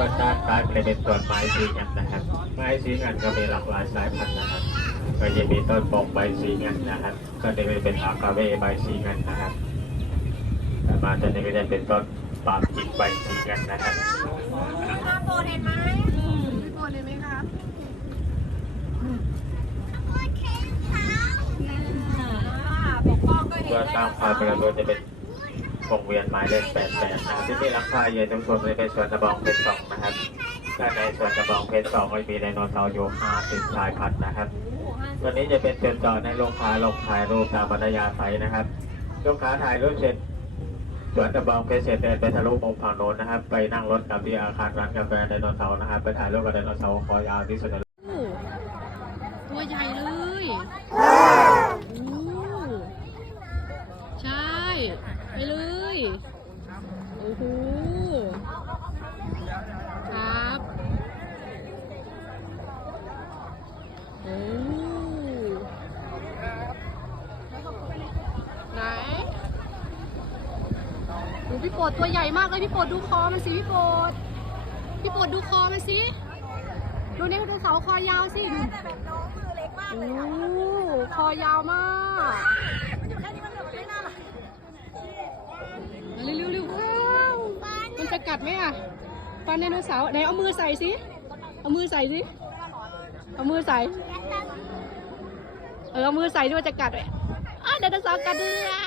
ส่วนด้านซ้ายจะเป็นต้นไม้สีเงินนะครับ ไม้สีเงินก็มีหลากหลายสายพันธุ์นะครับ ก็จะมีต้นปกใบสีเงินนะครับ ก็จะเป็นอากาเวใบสีเงินนะครับแต่มาจะนี้ก็จะเป็นต้นปาล์มจิกใบสีเงินนะครับข้าวโพดเห็นไหมพี่โพดเห็นไหมครับปกป้องก็เห็นเพื่อแล้สร้างวความเป็นระเบียบจะเป็น วงเวียนหมายเลขแปดแปดนะครับที่มีราคาเย็นจำนวนเลยเป็นส่วนกระบองเพชรสองนะครับและในส่วนกระบองเพชรสองก็มีไดโนเสาร์อยู่ห้าสิบสายพันธุ์นะครับตัวนี้จะเป็นจุดจอดในโรงค้าลงถ่ายรูปตามบรรยาไซนะครับลูกค้าถ่ายรูปเสร็จสวนกระบองเพชรเสร็จเดินไปทะลุมุมฝั่งโน้นนะครับ ไปนั่งรถกลับที่อาคารร้านกาแฟไดโนเสาร์นะครับ ไปถ่ายรูปกับไดโนเสาร์คอยาวที่สุดในโลก โอ้ตัวใหญ่เลยโอ้ใช่ ไปเลย โอ้โห ครับโอ้ไหนดู พี่โปรดตัวใหญ่มากเลยพี่โปรดดูคอมันสิพี่โปรดพี่โปรดดูคอมันสิดูเนี่ยดูเสาคอยาวสิดูโอ้คอยาวมากมาเร็วๆเร็วเข้าวมันจะกัดไหมอะฟันไดโนเสาร์ไหนเอามือใส่สิเอามือใส่สิเอามือใส่เออเอามือใส่ด้วยจะกัดไหมอ้าวไดโนเสาร์กัดด้วยอะ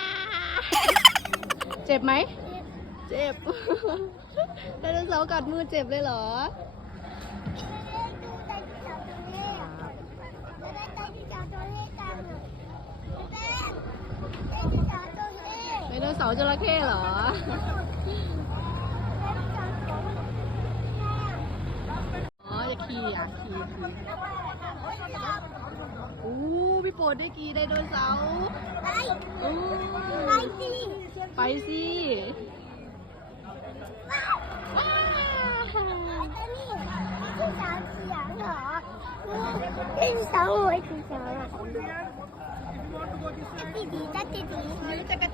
เจ็บไหม เจ็บไดโนเสาร์กัดมือเจ็บเลยเหรอไดโนเสาร์จระเข้เหรออ๋อจะขี่อะขี่ขี่อู้พี่โปรดได้กี่ไดโนเสาร์อู้ไปสิว้าว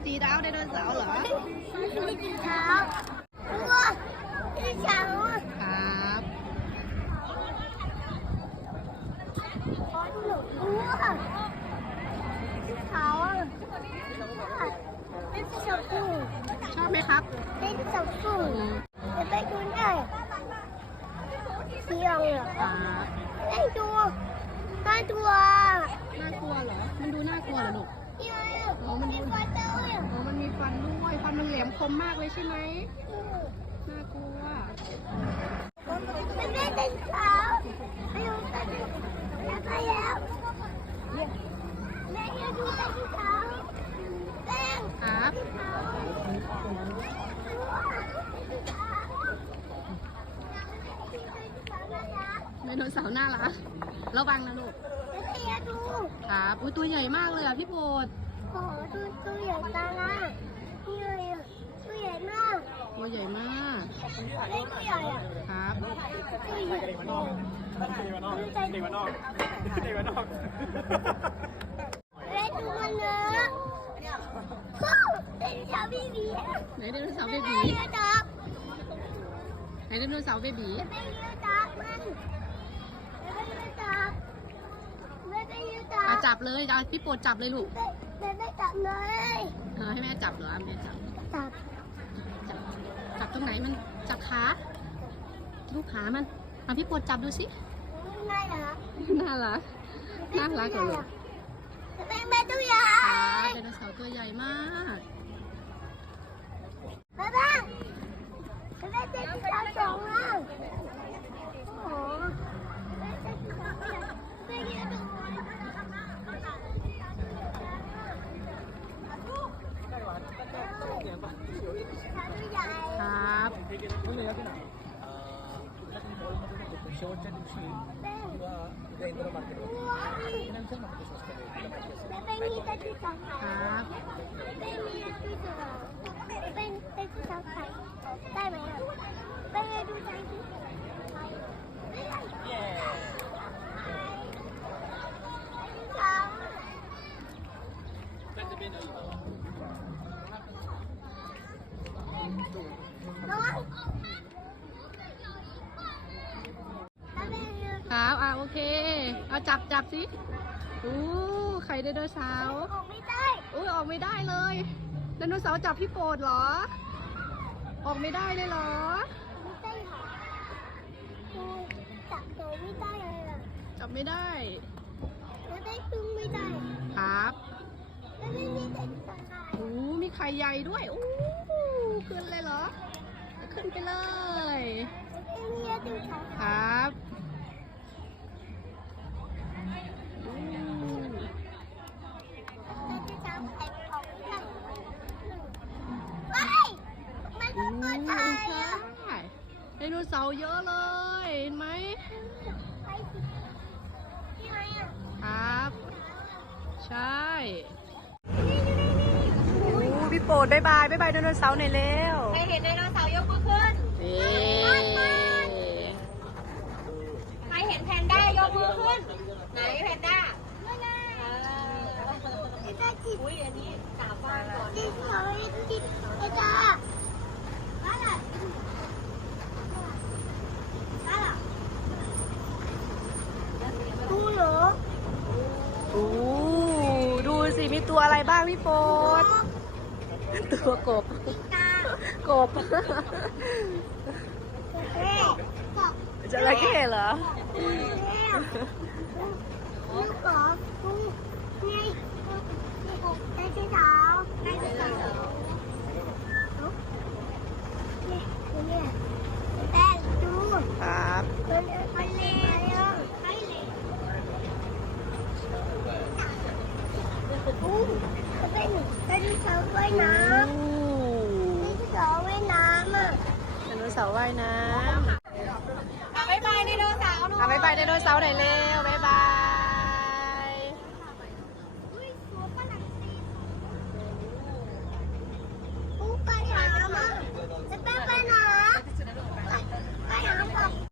สีดาวไดโนเสาร์เหรอไม่กินาว้ากินเช้าครับคอนหนูว้าเขาเป็ชมพูชอบไหมครับเป็นชมพูจะไปดูได้เที่ยงเหรอครับไม่ดูน่ากลัน่ากลัเหรอมันดูน่ากลัวเหรอลูก อ๋มันมีฟันด้วยอ๋อมันมีฟันด้วย ฟันมันแหลมคมมากเลยใช่ไหมน่ากลัวมันไม่เป็นสาวไม่รู้ตันแล้วไปแล้วแม่ยังดูตันสาวแป้งครับไดโนเสาร์น้ารัระวังนะลูก ครับอุ้ยตัวใหญ่มากเลยอะพี่โปรดโอ้ดูตัวใหญ่จังอะนี่เลยอะตัวใหญ่มากตัวใหญ่มากเล็กตัวใหญ่อะครับตัวใหญ่เด็กวันนอกเด็กวันนอกเด็กวันนอกเล็กตัวมันเนอะฮู้เป็นชาวบีบีอะไหนไดโนเสาร์เบไม่บีได้เยอะจับไหนไดโนเสาร์เบบี ไม่ได้เยอะจับมันไม่ได้เยอะจับ ไม่ได้เยอะจัอะบจับเลยอะพี่โปรดจับเลยลูกไม่ไม่จับเลยเออให้แม่จับเหรอแม่จับ จับจับจับตรงไหนมันจับขาลูกขามันอะพี่โปรดจับดูสิ ง่ายเหรอน่ารัก น่ารักเหรอลูกแม่แม่ตัวใหญ่ไดโนเสาร์ตัวใหญ่มาก แม่แม่แม่เจ๊ที่เราสองอะโอ้โห शेवटच्या दिवशी किंवा उद्या इंदिरा मार्केटमध्ये नंतर मार्केट स्वस्त आहे तुला माहिती असेल काय ค่ะโอเค เอาจับจับสิอู้ไข่ไดโนเสาร์ออกไม่ได้อุ้ยออกไม่ได้เลยไดโนเสาร์จับพี่โปรดเหรอ ออกไม่ได้เลยเหรอ ไม่ได้ค่ะดูจับตัวไม่ได้เลยอะจับไม่ได้แล้วได้พึ่งไม่ได้ ครับแล้วไม่มีแต่ตาข่ายอู้มีไข่ใหญ่ด้วยอู้ขึ้นเลยเหรอ ขึ้นไปเลย ไม่มีแต่ตาคข่ายรับอู้ แล้วจะทำไข่ออกไม่ได้ไปมันก็กดถ่ายอะ ใช่ได โนเสาร์เยอะเลย เห็นไหมครับ ใช่นี่อยู่นี่นี่อู้พี่โปรดบายบายบายบายไดโนเสาร์หน่อยเร็วใครเห็นไดโนเสาร์ยกมือขึ้นนี่ใครเห็นแพนด้ายกมือขึ้น ไหนแพนด้าไม่ได้จิตอุ้ยอันนี้สาบานก่อนจิตเขาจิตไอ้จ้าอะไรอะไรดูเหรอ อู้ดูสิมีตัวอะไรบ้างพี่โปรดตัวกบตากบเฮ้ยกบจระเข้เหรอ ลูกกบดูนี่ไดโนเสาร์ไดโนเสาร์นี่นี่แป้งดู ครับ มันมันเละอะไม่เละ อู้เป็นเป็นเสาว่ายน้ำเป็นเสาว่ายน้ำอะไดโนเสาร์ว่ายน้ำบ๊ายบายไดโนเสาร์อะบ๊ายบายไดโนเสาร์หน่อยเร็วบ๊ายบาย